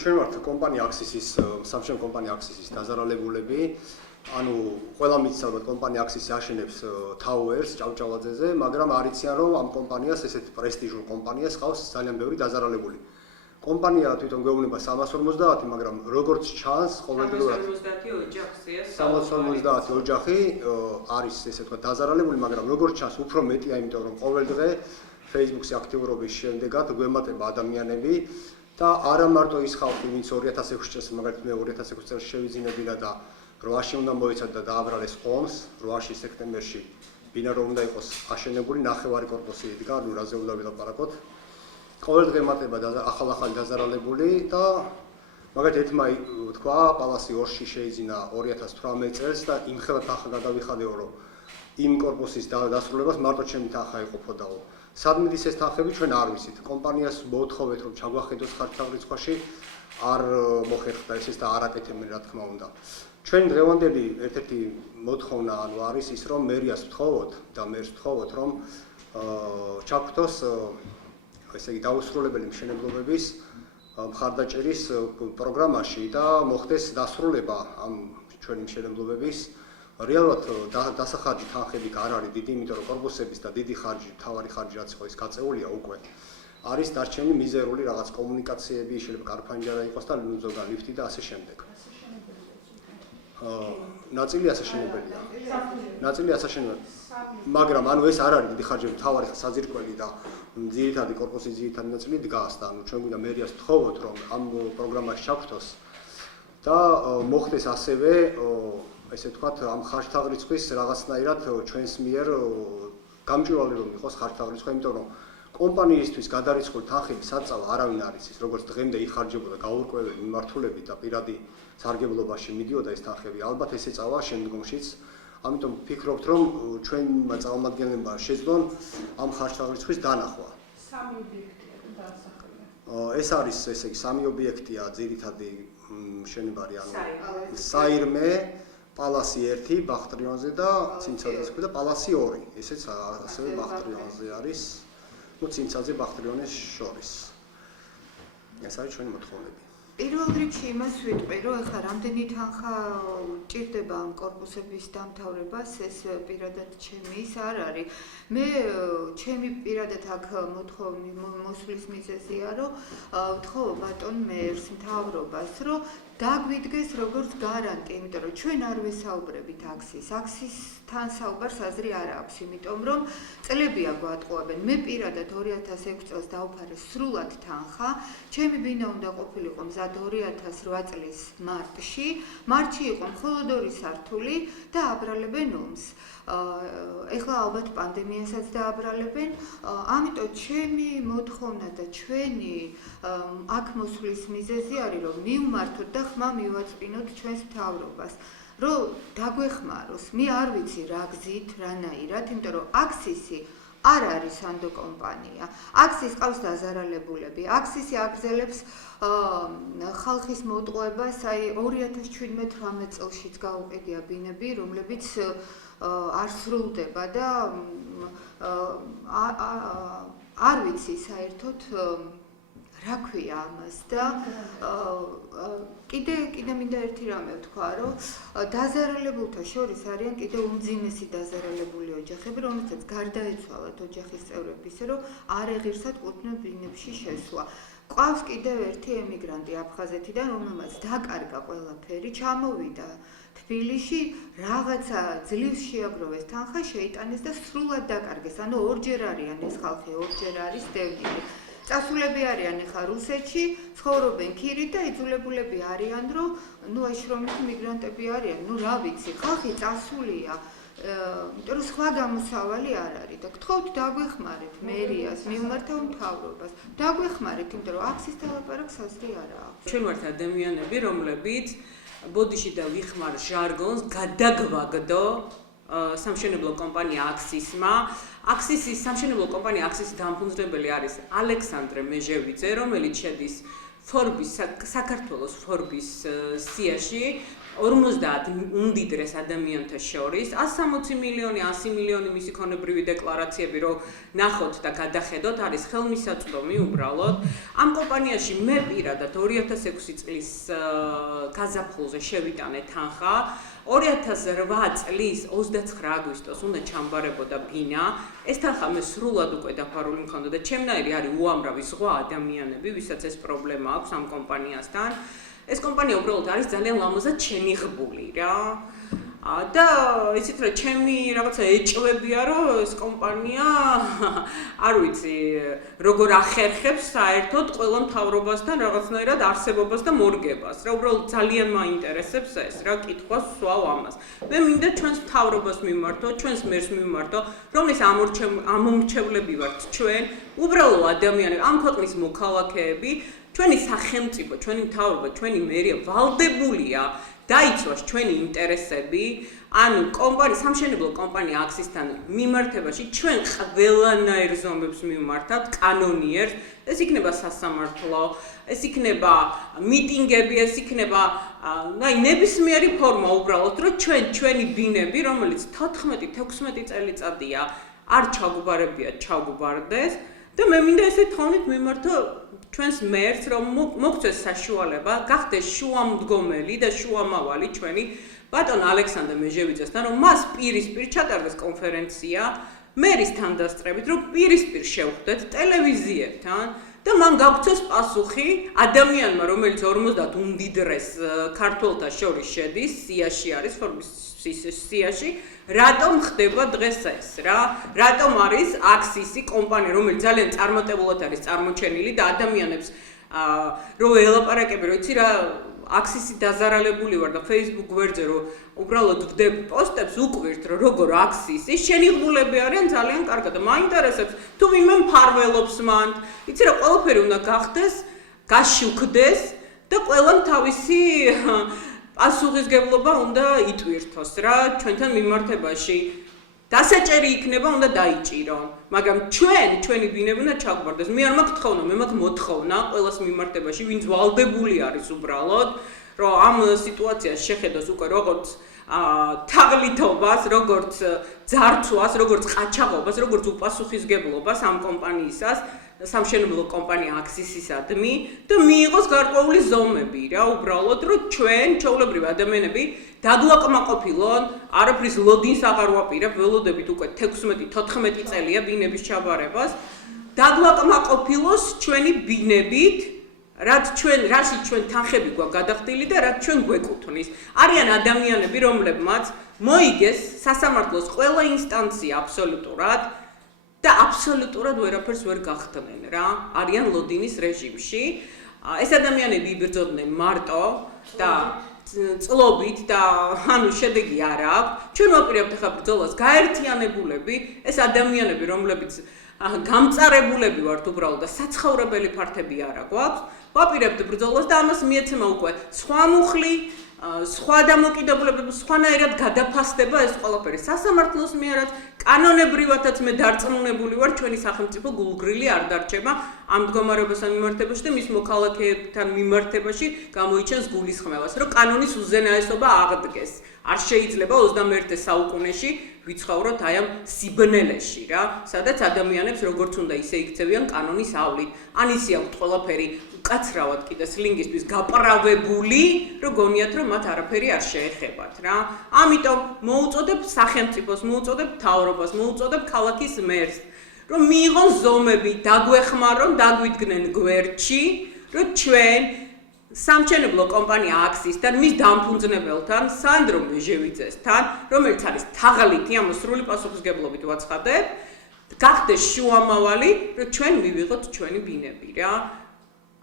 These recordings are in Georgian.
ჩვენ ვართ კომპანია აქსისის, სამშენებლო კომპანია აქსისის დაზარალებულები. ანუ ყველა მიცავს რომ კომპანია აქსისი აშენებს თაუერს ჭავჭავაძეზე, მაგრამ არ იციან რომ ამ კომპანიას ესეთ პრესტიჟულ კომპანიას ყავს ძალიან ბევრი დაზარალებული. კომპანია თვითონ გვეუბნება 350, მაგრამ როგორც ჩანს, ყოველდღიურად 350 ოჯახი არის ესე თქვა დაზარალებული, მაგრამ როგორც ჩანს, უფრო მეტია, იმიტომ რომ ყოველდღე Facebook-ზე აქტიურობის შემდეგაც გვემატება ადამიანები და არა მარტო ის ხალხი, ვინც 2006 წელს, მაგალითად მე 2006 წელს შევიძინებინა და 8-ში უნდა მოიცადა და დააბრალეს ომს, 8-ში სექტემბერში ბინა რომ უნდა იყოს აშენებული, ნახევარი კორპუსი იდგა, ნუ რაზე უნდა ვილაპარაკოთ. ყოველდღე ემატება ახალ-ახალი დაზარალებული და მაგალითად ერთმა თქვა, პალასი 2-ში შეიძინა 2018 წელს და იმხელა თანხა გადავიხადეო, რომ იმ კორპუსის დასრულებას მარტო ჩემი თანხა იყოფოდაო. სად მიდის ეს თანხები ჩვენ არ ვიცით. კომპანიას მოთხოვეთ რომ ჩაგვახედოს ხარჯთაღრიცხვაში, არ მოხერხდა ესეც და არ აკეთებენ რა თქმა უნდა. ჩვენ დღევანდელი ერთ-ერთი მოთხოვნა ანუ არის ის რომ მერიას ვთხოვოთ და მერს ვთხოვოთ რომ ჩაგვთოს ესე იგი დაუსრულებელი მშენებლობების მხარდაჭერის პროგრამაში და მოხდეს დასრულება ამ ჩვენი მშენებლობების რეალურად დასახარჯი თანხები არ არის დიდი, იმიტომ რომ კორპუსების და დიდი ხარჯი, თავარი ხარჯი რაც იყო ის გაწეულია უკვე. არის დარჩენილი მიზერული რაღაც კომუნიკაციები, შეიძლება კარფანჯარა იყოს და ზოგადად ლიფტი და ასე შემდეგ. ნაწილი ასაშენებელია. ნაწილი ასაშენებელია. მაგრამ ანუ ეს არ არის დიდი ხარჯები, თავარი საძირკველი და ძირითადი კორპუსის ძირითადი ნაწილი დგას და ანუ ჩვენ გვინდა მერიას ვთხოვოთ რომ ამ პროგრამაში ჩაგვთოს და მოხდეს ასევე ესე ვთქვათ ამ ხარჯთაღრიცხვის რაღაცნაირად ჩვენს მიერ გამჭვირვალე რომ იყოს ხარჯთაღრიცხვა, იმიტომ რომ კომპანიისთვის გადარიცხული თანხები საწავა არავინ არ იცის, როგორც დღემდე იხარჯებოდა გაურკვეველი მიმართულებით და პირადი სარგებლობაში მიდიოდა ეს თანხები, ალბათ ეს ეწავა შემდგომშიც. ამიტომ ვფიქრობთ, რომ ჩვენმა წარმომადგენლებმა შეძლონ ამ ხარჯთაღრიცხვის დანახვა. სამი ობიექტია დაასახელა. ეს არის ესე იგი სამი ობიექტია ძირითადი მშენებარი, ანუ საირმე, პალასი 1 ბახტრიონზე და ცინცაძის და პალასი 2. ესეც ასევე ბახტრიონზე არის. ну ცინცაძე ბახტრიონის შორის. ეს არის ჩვენი მოთხოვნები. პირველ რიგში იმას ვიტყვი, რომ ეხლა რამდენი თანხა ჭირდება ამ კორპუსების დამთავრებას, ეს პირადად ჩემის არ არის. მე ჩემი პირადად აქ მოსვლის მიზეზია, რომ ვთხოვ ბატონ მერს, მთავრობას, რომ დაგვიდგეს როგორც გარანტი, იმიტომ რომ ჩვენ არ ვესაუბრებით აქსისთან საუბარს აზრი არ აქვს, იმიტომ რომ წლებია გვატყუებენ. მე პირადად 2006 წელს დავფარე სრულად თანხა, ჩემი ბინა უნდა ყოფილიყო მზად 2008 წლის მარტში, მარტში იყო მხოლოდ 2 სართული და აბრალებენ ომს. ეხლა ალბათ პანდემიასაც დააბრალებენ, ამიტომ ჩემი მოთხოვნა და ჩვენი აქ მოსვლის მიზეზი არის, რომ მივმართოთ და ხმა მივაწვინოთ ჩვენს მთავრობას, რომ დაგვეხმაროს. მე არ ვიცი რა გზით, რანაირად, იმიტომ რომ აქსისი არ არის სანდო კომპანია. აქსის ყავს დაზარალებულები. აქსისი აგრძელებს ხალხის მოტყუებას, აი 2017-18 წელშიც გაუყიდია ბინები, რომლებიც არ სრულდება და არ ვიცი საერთოდ რა ქვია ამას და კიდე მინდა ერთი რამე ვთქვა, რომ დაზარალებულთა შორის არიან კიდე უმძიმესი დაზარალებული ოჯახები, რომელსაც გარდაეცვალათ ოჯახის წევრები, ისე რომ არ ეღირსათ ყურძნო ბინებში შესვლა. ყავს კიდევ ერთი ემიგრანტი აფხაზეთიდან, რომელმაც დაკარგა ყველაფერი, ჩამოვიდა თბილისში, რაღაცა ძლივს შეაგროვეს თანხა, შეიტანეს და სრულად დაკარგეს. ანუ ორჯერ არიან ეს ხალხი, ორჯერ არის დევნილი. წასულები არიან ახლა რუსეთში, ცხოვრობენ ქირით და იძულებულები არიან, რომ ნუ აშრომითი მიგრანტები არიან, ნუ რა ვიცი, ხალხი წასულია, იმიტომ რომ სხვა გამოსავალი არ არის და გთხოვთ დაგვეხმარეთ მერიას, მივმართავ მთავრობას, დაგვეხმარეთ, იმიტომ რომ აქსის დალაპარაკს აზრი არ აქვს. ჩვენ ვართ ადამიანები, რომლებიც ბოდიში და ვიხმარ ჟარგონს გადაგვაგდო სამშენებლო კომპანია აქსისმა. აქსისის სამშენებლო კომპანია აქსისის დამფუძნებელი არის ალექსანდრე მეჟევიძე, რომელიც შედის საქართველოს ფორბის სიაში 50 უმდიდრეს ადამიანთა შორის 160 მილიონი, 100 მილიონი მისი ქონებრივი დეკლარაციები რო ნახოთ და გადახედოთ, არის ხელმისაწვდომი უბრალოდ. ამ კომპანიაში მე პირადად 2006 წლის გაზაფხულზე შევიტანე თანხა. 2008 წლის 29 აგვისტოს უნდა ჩამბარებოდა ბინა. ეს თანხა მე სრულად უკვე დაფარული მქონდა და ჩემნაირი არის უამრავი სხვა ადამიანები, ვისაც ეს პრობლემა აქვს ამ კომპანიასთან. ეს კომპანია უბრალოდ არის ძალიან ლამაზად შენიღბული რა. და იცით რა, ჩემი რაღაცა ეჭვებია, რომ ეს კომპანია არ ვიცი, როგორ ახერხებს საერთოდ ყველა მთავრობასთან რაღაცნაირად არსებობას და მორგებას. რა, უბრალოდ ძალიან მაინტერესებს ეს რა, კითხვას ვსვავ ამას. მე მინდა ჩვენს მთავრობას მიმართო, ჩვენს მერს მიმართო, რომლის ამომრჩევლები ვართ ჩვენ, უბრალო ადამიანები, ამ ქვეყნის მოქალაქეები, ჩვენი სახელმწიფო, ჩვენი მთავრობა, ჩვენი მერია ვალდებულია დაიცვას ჩვენი ინტერესები, ანუ სამშენებლო კომპანია აქსისთან მიმართებაში ჩვენ ყველანაირ ზომებს მიმართავთ კანონიერს, ეს იქნება სასამართლო, ეს იქნება მიტინგები, ეს იქნება ნებისმიერი ფორმა უბრალოდ, რომ ჩვენი ბინები, რომელიც 14-16 წელიწადია არ ჩაგვბარებიათ, ჩაგვბარდეს და მე მინდა ესე თხოვნით მიმართო ჩვენს მერს, რომ მოგწეს საშუალება, გახდეს შუამდგომელი და შუამავალი ჩვენი ბატონ ალექსანდრე მეჟევიძესთან, რომ მას პირისპირ ჩატარდეს კონფერენცია მერის თანდასწრებით, რომ პირისპირ შევხვდეთ ტელევიზიებთან და მან გაგვცეს პასუხი ადამიანმა, რომელიც 50 უმდიდრეს ქართველთა შორის შედის, სიაში არის, ფორმის სიაში, რატომ ხდება დღეს ეს რა? რატომ არის აქსისი კომპანია, რომელიც ძალიან წარმატებულად არის წარმოჩენილი და ადამიანებს რო ელაპარაკები, რო იცი რა, აქსისი დაზარალებული ვარ და Facebook გვერდზე რო უბრალოდ ვდებ პოსტებს, უკვირთ რომ როგორ აქსისი შენიღბულები არიან ძალიან კარგად და მაინტერესებს თუ ვინმე მფარველობს მან. იცი რა, ყველაფერი უნდა გახდეს, გაშუქდეს და ყველამ თავისი პასუხისგებლობა უნდა იტვირთოს რა ჩვენთან მიმართებაში. დასაჭერი იქნება, უნდა დაიჭირონ, მაგრამ ჩვენი ბინები უნდა ჩაგვბარდეს. მე არ მაქვს თხოვნა, მე მაქვს მოთხოვნა ყველას მიმართებაში, ვინც ვალდებული არის უბრალოდ, რომ ამ სიტუაციას შეხედოს უკვე როგორც თაღლითობას, როგორც ძარცვას, როგორც ყაჩაღობას, როგორც უპასუხისგებლობას ამ კომპანიისას, სამშენებლო კომპანია აქსისისადმი და მიიღოს გარკვეული ზომები რა, უბრალოდ რომ ჩვენ ჩვეულებრივი ადამიანები დაგვაკმაყოფილონ, არაფრის ლოდინს აღარ ვაპირებ, ველოდებით უკვე 16-14 წელია ბინების ჩაბარებას, დაგვაკმაყოფილოს ჩვენი ბინებით, რაში ჩვენ თანხები გვაქვს გადახდილი და რაც ჩვენ გვეკუთვნის. არიან ადამიანები, რომლებმაც მოიგეს სასამართლოს ყველა ინსტანცია აბსოლუტურად და აბსოლუტურად ვერაფერს ვერ გახდნენ რა, არიან ლოდინის რეჟიმში. ეს ადამიანები იბრძოდნენ მარტო და წლობით და ანუ შედეგი არ აქვს. ჩვენ ვაპირებთ ახლა ბრძოლას გაერთიანებულები, ეს ადამიანები, რომლებიც გამწარებულები ვართ უბრალოდ და საცხოვრებელი ფართები არა გვაქვს, ვაპირებთ ბრძოლას და ამას მიეცემა უკვე სხვა მუხლი, სხვა დამოკიდებულებები, სხვანაირად გადაფასდება ეს ყველაფერი სასამართლოს მიერაც, კანონებრივადაც მე დარწმუნებული ვარ, ჩვენი სახელმწიფო გულგრილი არ დარჩება ამ მდგომარეობასთან მიმართებაში და მის მოქალაქეებთან მიმართებაში გამოიჩენს გულისხმევას, რომ კანონის უზენაესობა აღდგეს. არ შეიძლება 21 საუკუნეში ვიცხოვროთ აი ამ სიბნელეში რა, სადაც ადამიანებს როგორც უნდა ისე იქცევიან კანონის ავლით. ან ისე აქვთ ყველაფერი უკაცრავად კიდე სლინგისთვის გაправებული, რომ გონიათ რომ მათ არაფერი არ შეეხებათ რა. ამიტომ მოუწოდებ სახელმწიფოს, მოუწოდებ მთავრობას, მოუწოდებ ქალაქის მერს, რომ მიიღონ ზომები, დაგვეხმარონ, დაგვიდგნენ გვერდში, რომ ჩვენ სამშენებლო კომპანია აქსისთან, მის დამფუძნებელთან, სანდრო მეჟევიძესთან, რომელიც არის თაღლითი, ამას სრული პასუხისგებლობით ვაცხადებ, გახდეს შუამავალი, რომ ჩვენ მივიღოთ ჩვენი ბინები რა.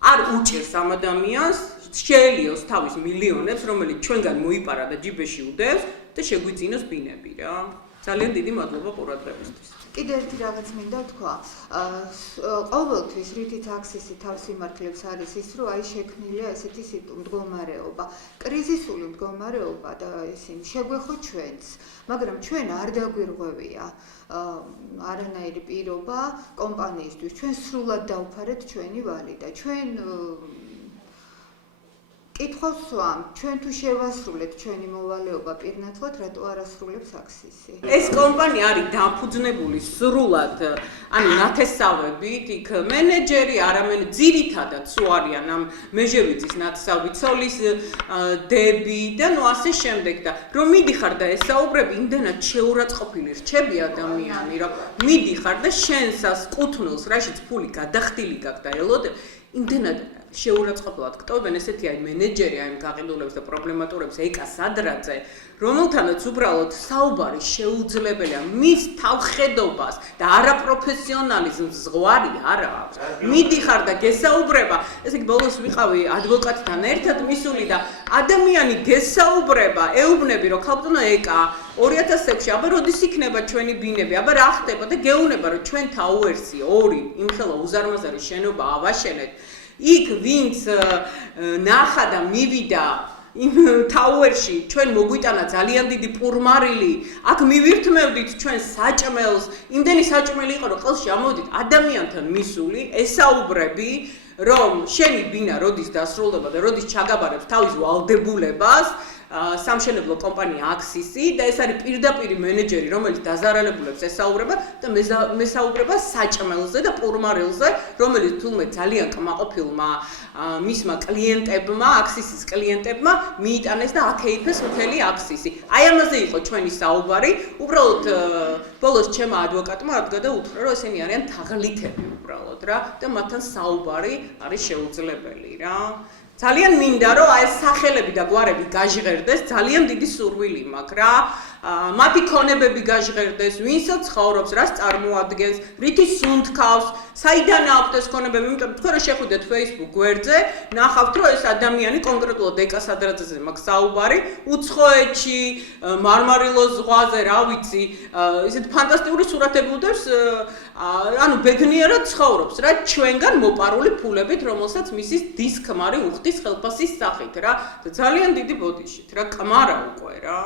არ უჭირს ამ ადამიანს შეელიოს თავის მილიონებს, რომელიც ჩვენგან მოიპარა და ჯიბეში უდევს და შეგვიძინოს ბინები რა. ძალიან დიდი მადლობა ყურადღებისთვის. კიდევ ერთი რაღაც მინდა თქვა. ყოველთვის რითიც აქსისი თავს იმართლებს არის ის, რომ აი შექმნილია ესეთი მდგომარეობა, კრიზისული მდგომარეობა და ისინი შეგვეხო ჩვენს, მაგრამ ჩვენ არ დაგვირღვევია არანაირი პირობა კომპანიისთვის. ჩვენ სრულად დავფარეთ ჩვენი ვალი და ჩვენ კითხვას ვამ, ჩვენ თუ შევასრულებთ ჩვენი მოვალეობა პირნათლად, რატო არ ასრულებს აქსისი? ეს კომპანია არის დაფუძნებული სრულად, ანუ ნათესავებით, იქ მენეჯერი, არამედ ძირითადად სულ არიან ამ მეჟევიძის ნათესავი, ცოლის დები და ნუ ასე შემდეგ და რომ მიდიხარ და ესაუბრები, იმდენად შეურაცხყოფილი რჩები ადამიანი, რომ მიდიხარ და შენსას კუთვნილს, რაშიც ფული გადახდილი გაქვს და ელოდებ, იმდენად შეურაცხყოფილად გტოვებენ ესეთი აი მენეჯერი აი გაყიდულებს და პრობლემატურებს ეკა სადრაძე რომელთანაც უბრალოდ საუბარი შეუძლებელია მის თავხედობას და არაპროფესიონალიზმს ზღვარი არა აქვს მიდიხარ და გესაუბრება ესე იგი ბოლოს ვიყავი ადვოკატთან ერთად მისული და ადამიანი გესაუბრება ეუბნები რომ ქალბატონო ეკა 2006-ში აბა როდის იქნება ჩვენი ბინები აბა რა ხდება და გეუბნება რომ ჩვენ თაუერსი 2 იმხელა უზარმაზარი შენობა ავაშენეთ იქ ვინც ნახა და მივიდა იმ თაუერში ჩვენ მოგვიტანა ძალიან დიდი პურმარილი აქ მივირთმევდით ჩვენ საჭმელს იმდენი საჭმელი იყო რომ ყელში ამოვიდით ადამიანთან მისული ესაუბრები რომ შენი ბინა როდის დასრულდება და როდის ჩაგაბარებს თავის ვალდებულებას სამშენებლო კომპანია აქსისი და ეს არის პირდაპირ მენეჯერი რომელიც დაზარალებულებს ესაუბრება და მესაუბრება საჭმელზე და პურმარილზე რომელიც თულმე ძალიან კმაყოფილმა მისმა კლიენტებმა აქსისის კლიენტებმა მიიტანეს და აკეიფეს მთელი აქსისი აი ამაზე იყო ჩვენი საუბარი უბრალოდ ბოლოს ჩემმა ადვოკატმა ადგა და უთხრა რომ ესენი არიან თაღლითები უბრალოდ რა და მათთან საუბარი არის შეუძლებელი რა ძალიან მინდა რომ აი ეს სახელები და გვარები გაჟღერდეს ძალიან დიდი სურვილი მაქვს რა მათი ქონებები გაჟღერდეს ვინსაც ცხოვრობს რას წარმოადგენს რითი სუნთქავს საიდან აქვს ეს ქონებები იმიტომ თქვენ რა შეხვიდეთ Facebook გვერდზე ნახავთ რომ ეს ადამიანი კონკრეტულად ეკა სადრაძეზე მაქვს საუბარი უცხოეთში მარმარილოს ზღვაზე რა ვიცი ისეთ ფანტასტიკური სურათები უდევს ანუ ბედნიერად ცხოვრობს რა ჩვენგან მოპარული ფულებით რომელსაც მისის დისკმარი უხდის ხელფასის სახით რა და ძალიან დიდი ბოდიშით რა კმარა უკვე რა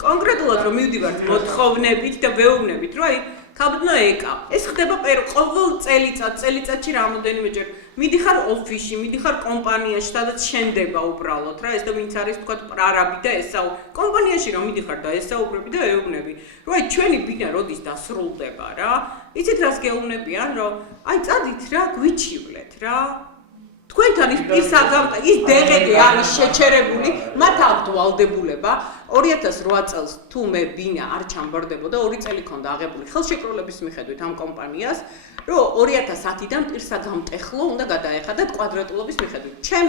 კონკრეტულად რომ მივდივართ მოთხოვნებით და ვეუბნებით რომ აი ქალბატონო ეკა ეს ხდება ყოველ წელიწადში რამოდენიმეჯერ მიდიხარ ოფისში მიდიხარ კომპანიაში სადაც შენდება უბრალოდ რა ეს და ვინც არის თქვა პრარაბი და ესაუ კომპანიაში რომ მიდიხარ და ესაუბრები და ეუბნები რომ აი ჩვენი ბინა როდის დასრულდება რა იცით რას გეუბნებიან რომ აი წადით რა გვიჩივლეთ რა თქვენთან ის დეღედი არის შეჩერებული, მათ აქვთ ვალდებულება 2008 წელს თუ მე ბინა არ ჩამბარდებოდა 2 წელი ქონდა აღებული ხელშეკრულების მიხედვით ამ კომპანიას, რომ 2010-დან პირსაგამტეხლო უნდა გადაეხადათ კვადრატულობის მიხედვით. ჩემ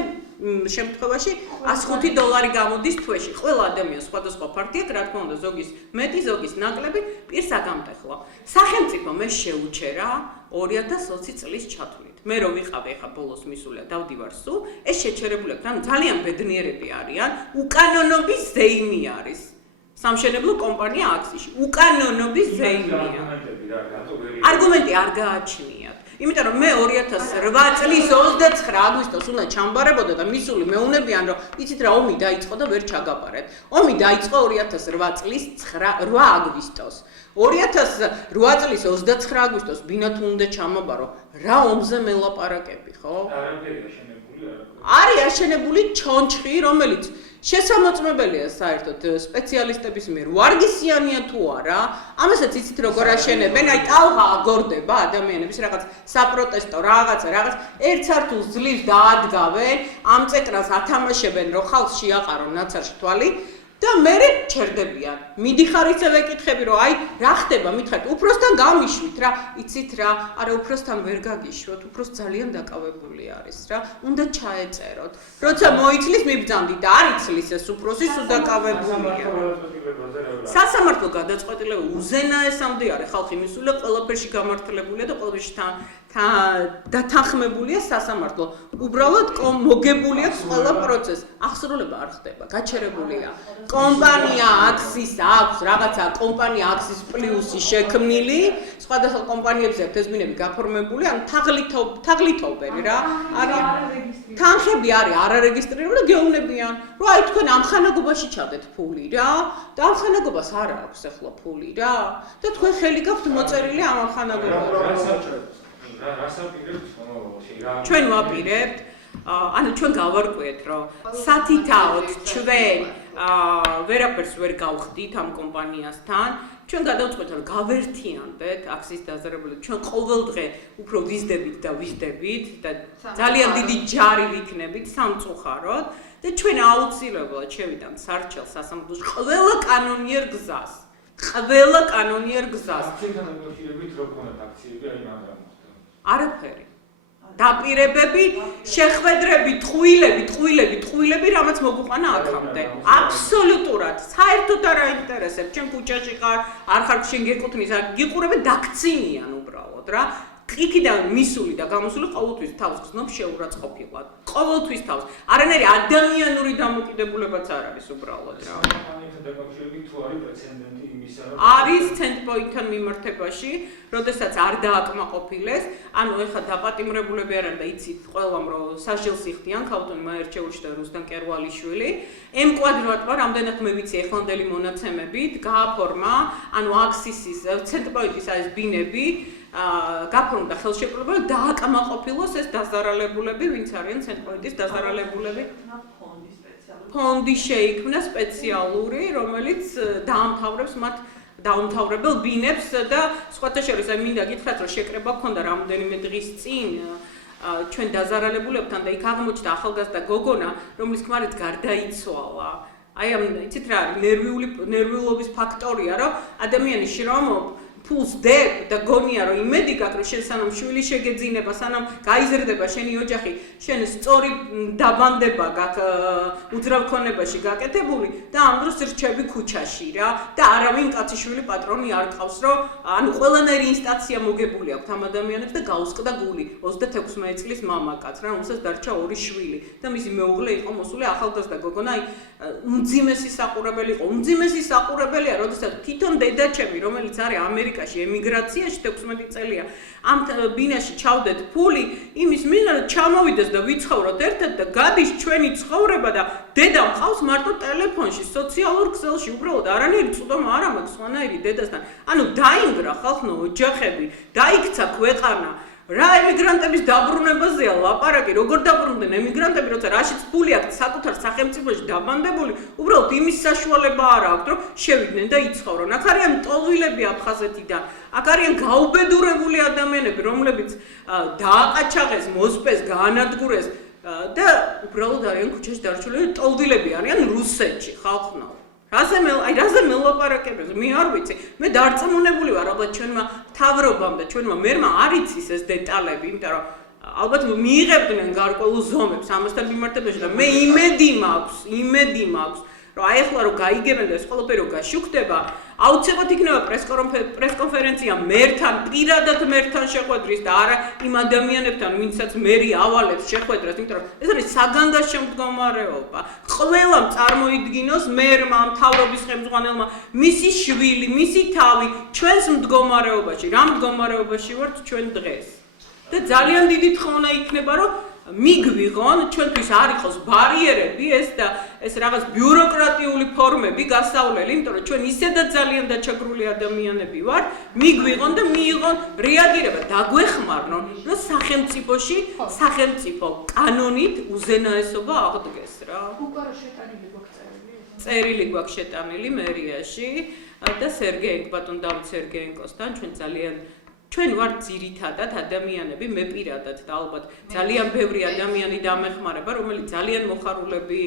შემთხვევაში $105 გამოდის თვეში. ყველა ადამიანს სხვადასხვა ფართია, რა თქმა უნდა, ზოგის მეტი, ზოგის ნაკლები პირსაგამტეხლო. სახელმწიფო მე შეუჩერა 2020 წლის ჩათვლით. მე რო ვიყავი ახლა ბოლოს მისულია დავდივარ სულ ეს შეჩერებულები ანუ ძალიან ბედნიერები არიან უკანონობის ზეიმი არის სამშენებლო კომპანია აქსისში უკანონობის ზეიმია არგუმენტი არ გააჩნიათ იმიტომ რომ მე 2008 წლის 29 აგვისტოს უნდა ჩამბარებოდა და მისული მეუნებიან რომ იცით რა ომი დაიწყო და ვერ ჩაგაბარეთ ომი დაიწყო 2008 წლის 8 აგვისტოს 2008 წლის 29 აგვისტოს ბინა თუ უნდა ჩამაბარო რა ომზე მელაპარაკები ხო? არის აშენებული ჩონჩხი რომელიც შესამოწმებელია საერთოდ სპეციალისტების მიერ ვარგისიანია თუ არა ამასაც იცით როგორ აშენებენ აი ტალღა აგორდება ადამიანების რაღაც საპროტესტო რაღაც ერთ სართულს ძლივს დაადგავენ ამ წეკრას ათამაშებენ რომ ხალხს შეაყარონ ნაცარში თვალი და მერე ჩერდებიან. მიდიხარ ისევ ეკითხები რომ აი რა ხდება მითხარით უფროსთან გამიშვით რა იცით რა არა უფროსთან ვერ გაგიშვოთ უფროს ძალიან დაკავებული არის რა უნდა ჩაეწეროთ როცა მოიცლის მიბძანდი და არ იცლის ეს უფროსი უდაკავებულია სასამართლო გადაწყვეტილება უზენაესამდე არის ხალხი მისულია ყველაფერში გამართლებულია და ყველაფერში დათანხმებულია სასამართლო უბრალოდ მოგებული აქვს ყველა პროცესი აღსრულება არ ხდება გაჩერებულია კომპანია აქსის აქვს რაღაცა კომპანია აქსის პლუსი შექმნილი სხვადასხვა კომპანიებზე აქვს ეს ბინები გაფორმებული ან თაღლითობენ რა არის თანხები არის არარეგისტრირებული და გეუბნებიან რომ აი თქვენ ამ ხანაგობაში ჩადეთ ფული რა და ამ ხანაგობას არ აქვს ახლა ფული რა და თქვენ ხელი გაქვთ მოწერილი ამ ხანაგობაში ჩვენ ვაპირებთ ანუ ჩვენ გავარკვიეთ რომ სათითაოდ ჩვენ ვერაფერს ვერ გავხდით ამ კომპანიასთან ჩვენ გადავწყვეტ რომ გავერთიანდეთ აქციის დაზარალებული ჩვენ ყოველდღე უფრო ვიზდებით და ძალიან დიდი ჯარი ვიქნებით სამწუხაროდ და ჩვენ აუცილებლად შევიდანთ სარჩელ სასამართლოში ყველა კანონიერ გზას აქციებთან დაკავშირებით რო გქონდათ აქციები აი მაგრამ არაფერი დაპირებები, შეხვედრები, ტყუილები, რამაც მოგვიყვანა აქამდე. აბსოლუტურად, საერთოდ არ აინტერესებს, ჩვენ ქუჩაში ხარ, არ ხარ შენ გეკუთვნის, არ გიყურებენ დაქცინიან უბრალოდ რა. იქიდან მისული და გამოსული ყოველთვის თავს გზნობს შეურაცხყოფილად. ყოველთვის თავს. არანაირი ადამიანური დამოკიდებულებაც არ არის უბრალოდ რა. კომპანიებთან დაკავშირებით თუ არის პრეცედენტი იმისა, რომ არის Centpoint-თან მიმართებაში, როდესაც არ დააკმაყოფილეს, ანუ ეხლა დაპატიმრებულები არ და იცით ყველამ რომ საშილს იხდიან ქავთონი მაერჩეულიშვილი და რუსტან კერვალიშვილი. ემკვადრატმა რამდენად მე ვიცი ეხლანდელი მონაცემებით გააფორმა, ანუ აქსისის Centpoint-ის ეს ბინები გაფორმდა ხელშეკრულება დააკმაყოფილოს ეს დაზარალებულები, ვინც არიან Centpoint-ის დაზარალებულები. ფონდი შეიქმნა სპეციალური, რომელიც დაამთავრებს მათ დაუმთავრებელ ბინებს და სხვათა შორის მინდა გითხრათ რომ შეკრება გქონდა რამდენიმე დღის წინ ჩვენ დაზარალებულებთან და იქ აღმოჩნდა ახალგაზრდა გოგონა, რომლის ქმარიც გარდაიცვალა. აი ამ იცით რა არის ნერვიულობის ფაქტორია, რომ ადამიანი შრომობ ფულს დებ და გონია რომ იმედი გაქვს რომ შენ სანამ შვილი შეგეძინება, სანამ გაიზრდება შენი ოჯახი, შენ სწორი დაბანდება გაქვს უძრავქონებაში გაკეთებული და ამ დროს რჩები ქუჩაში რა და არავინ კაციშვილი პატრონი არ ყავს რომ ანუ ყველანაირი ინსტანცია მოგებული აქვს ამ ადამიანებს და გაუსყდა გული 36 წლის მამაკაც რა, რომელსაც დარჩა 2 შვილი და მისი მეუღლე იყო მოსული ახალგაზრდა გოგონა, აი უმძიმესი საყურებელი იყო. უმძიმესი საყურებელია, როდესაც თვითონ დედაჩემი, რომელიც არის ამერიკაში ემიგრაციაში 16 წელია, ამ ბინაში ჩავდეთ ფული, იმის მიღება ჩამოვიდეს და ვიცხოვროთ ერთად და გადის ჩვენი ცხოვრება და დედა მყავს მარტო ტელეფონში, სოციალურ ქსელში, უბრალოდ არანაირი წვდომა არ მაქვს სხვანაირი დედასთან. ანუ დაინგრა ხალხო ოჯახები, დაიქცა ქვეყანა. რა ემიგრანტების დაბრუნებაზეა ლაპარაკი, როგორ დაბრუნდნენ ემიგრანტები, როცა რაშიც ფული აქვს საკუთარ სახელმწიფოში დაბანდებული, უბრალოდ იმის საშუალება არ აქვს, რომ შევიდნენ და იცხოვრონ. აქ არიან ტოლვილები აფხაზეთიდან, აქ არიან გაუბედურებული ადამიანები, რომლებიც დააყაჩაღეს, მოსპეს, გაანადგურეს და უბრალოდ არიან ქუჩაში დარჩული ტოლვილები არიან რუსეთში, ხალხო. რაზე მელაპარაკებს, მე არ ვიცი. მე დარწმუნებული ვარ, ალბათ ჩვენმა მთავრობამ და ჩვენმა მერმა არ იცის ეს დეტალები, იმიტომ რომ ალბათ მიიღებდნენ გარკვეულ ზომებს ამასთან მიმართებაში და მე იმედი მაქვს, რომ აი ახლა რომ გაიგებენ და ეს ყველაფერი გაშუქდება, აუცილებლად იქნება პრესკონფერენცია მერთან, პირადად მერთან შეხვედრის და არა იმ ადამიანებთან, ვინცაც მერი ავალებს შეხვედრას, იმიტომ რომ ეს არის საგანგაშო მდგომარეობა. ყველამ წარმოიდგინოს მერმა, მთავრობის ხელმძღვანელმა, მისი შვილი, მისი თავი ჩვენს მდგომარეობაში, რა მდგომარეობაში ვართ ჩვენ დღეს. და ძალიან დიდი თხოვნა იქნება, რომ მიგვიღონ, ჩვენთვის არ იყოს ბარიერები ეს და ეს რაღაც ბიუროკრატიული ფორმები გასავლელი, იმიტომ რომ ჩვენ ისედაც ძალიან დაჩაგრული ადამიანები ვართ, მიგვიღონ და მიიღონ რეაგირება, დაგვეხმარნონ, რომ სახელმწიფოში, სახელმწიფო კანონით უზენაესობა აღდგეს რა. უკვე შეტანილი გვაქვს წერილი გვაქვს შეტანილი მერიაში და ბატონ დავით სერგეენკოსთან ჩვენ ძალიან ჩვენ ვართ ძირითადად ადამიანები, მე პირადად და ალბათ ძალიან ბევრი ადამიანი დამეხმარება, რომელიც ძალიან მოხარულები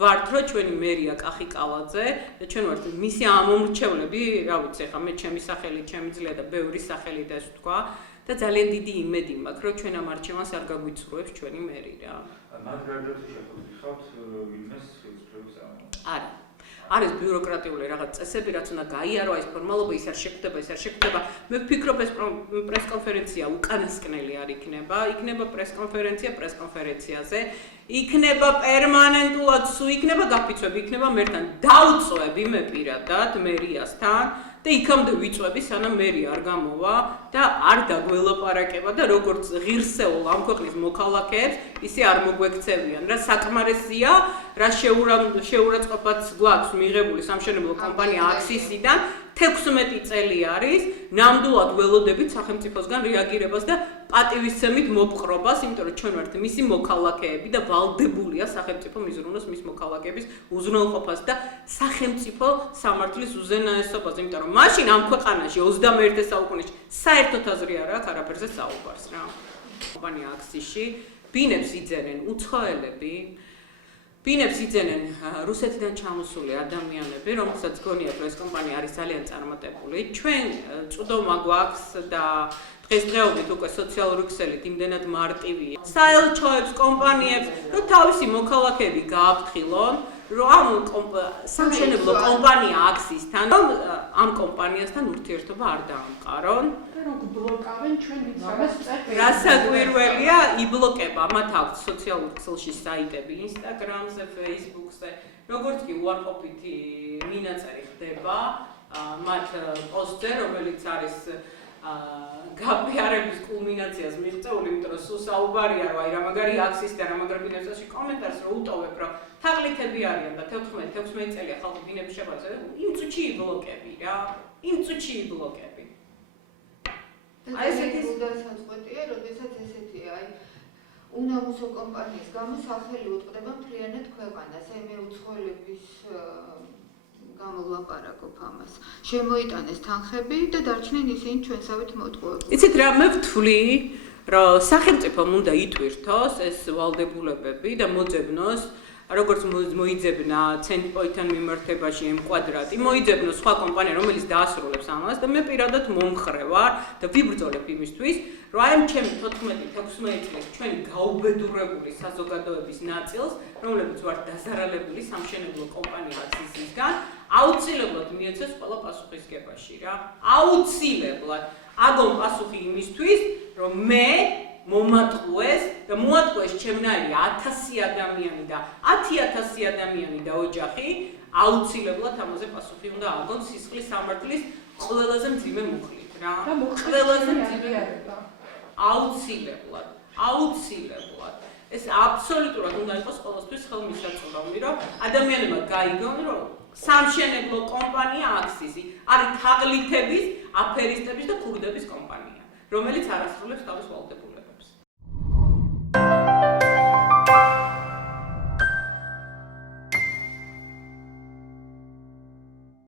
ვართ, რომ ჩვენი მერია კახიკალაძე და ჩვენ ვართ მისი ამომრჩევლები, რა ვიცი, ხა მე ჩემი სახელი, ჩემი ძლია და ბევრი სახელი და ეს თქვა და ძალიან დიდი იმედი მაქვს, რომ ჩვენ ამ არჩევანს არ გაგვიცრუებს ჩვენი მერი რა. მათ გარდა შეხვდით ვინმეს შეუძლებს არა. არის ბიუროკრატიული რაღაც წესები, რაც უნდა გაიარო, ეს ფორმალობა ის არ შეგვდება. მე ვფიქრობ ეს პრესკონფერენცია უკანასკნელი არ იქნება. იქნება პრესკონფერენციაზე, იქნება პერმანენტულად, იქნება გაფიცვები, იქნება მერთან დავწვევი მე პირადად მერიასთან და იქამდე ვიწვევი, სანამ მერი არ გამოვა და არ დაგველაპარაკება და როგორც ღირსეულ ამ ქვეყნის მოქალაქეებს, ისე არ მოგვექცევიან. რა საკმარისია, რა შეურაცხყოფაც გვაქვს მიღებული სამშენებლო კომპანია აქსისიდან 16 წელი არის ნამდვილად ველოდებით სახელმწიფოსგან რეაგირებას და პატივისცემით მოპყრობას, იმიტომ რომ ჩვენ ვართ მისი მოქალაქეები და ვალდებულია სახელმწიფო მიზრუნოს მის მოქალაქეების უზრუნველყოფას და სახელმწიფო სამართლის უზენაესობაზე, იმიტომ რომ მაშინ ამ ქვეყანაში 21 საუკუნეში საერთოდ აზრი არ აქვს არაფერზე საუბარს რა. კომპანია აქსისში ბინებს იძენენ უცხოელები, ბინებს იძენენ რუსეთიდან ჩამოსული ადამიანები, რომელსაც გონიათ, რომ ეს კომპანია არის ძალიან წარმატებული. ჩვენ წვდომა გვაქვს და დღესდღეობით უკვე სოციალური ქსელით იმდენად მარტივია. საელჩოებს, კომპანიებს, რომ თავისი მოქალაქეები გააფრთხილონ, რომ ამ სამშენებლო კომპანია აქსისთან, რომ ამ კომპანიასთან ურთიერთობა არ დაამყარონ. რომ ბლოკავენ ჩვენ ვიცამას წერტილს. რასაკვირველია, იბლოკება, მათ აქვს სოციალურ ქსელში საიტები, Instagram-ზე, Facebook-ზე, როგორც კი უარყოფითი მინაწერი ხდება მათ პოსტზე, რომელიც არის გაფიარების კულმინაციას მიღწეული, იმიტომ რომ სულ საუბარია, რომ აი რა მაგარი აქსის და რა მაგარ ბინებსაში კომენტარს რო უტოვებ, რომ თაღლითები არიან და 14-16 წელია ხალხი ბინების შეყვარზე, იმ წუთში იბლოკები რა, იმ წუთში იბლოკები. აი ესეთი გულდასაწყვეტია, როდესაც ესეთია, აი უნამუსო კომპანიის გამო სახელი უტყდება მთლიანად ქვეყანას, აი მე უცხოელების გამო ვლაპარაკობ ამას. შემოიტანეს თანხები და დარჩნენ ისინი ჩვენსავით მოტყუებული. იცით რა, მე ვთვლი, რომ სახელმწიფომ უნდა იტვირთოს ეს ვალდებულებები და მოძებნოს, როგორც მოიძებნა ცენტრპოლითან მიმართებაში M-კვადრატი, მოიძებნოს სხვა კომპანია, რომელიც დაასრულებს ამას და მე პირადად მომხრე ვარ და ვიბრძოლებ იმისთვის, რომ აი ამ ჩემი 14-16 წლის ჩვენი გაუბედურებული საზოგადოების ნაწილს, რომლებიც ვართ დაზარალებული სამშენებლო კომპანია აქსისისგან, აუცილებლად მიეცეს ყველა პასუხისგებაში რა. აუცილებლად აგონ პასუხი იმისთვის, რომ მე მომატყუეს და მოატყუეს ჩემნაირი 1000 ადამიანი და 10,000 ადამიანი და ოჯახი, აუცილებლად ამაზე პასუხი უნდა აგონ სისხლის სამართლის ყველაზე მძიმე მუხლით რა. ყველაზე მძიმე აუცილებლად, აუცილებლად. ეს აბსოლუტურად უნდა იყოს ყოველთვის ხელმისაწვდომი, რომ ადამიანებმა გაიგონ, რომ სამშენებლო კომპანია აქსისი არის თაღლითების, აფერისტების და ქურდების კომპანია, რომელიც არ ასრულებს თავის ვალდებულებას.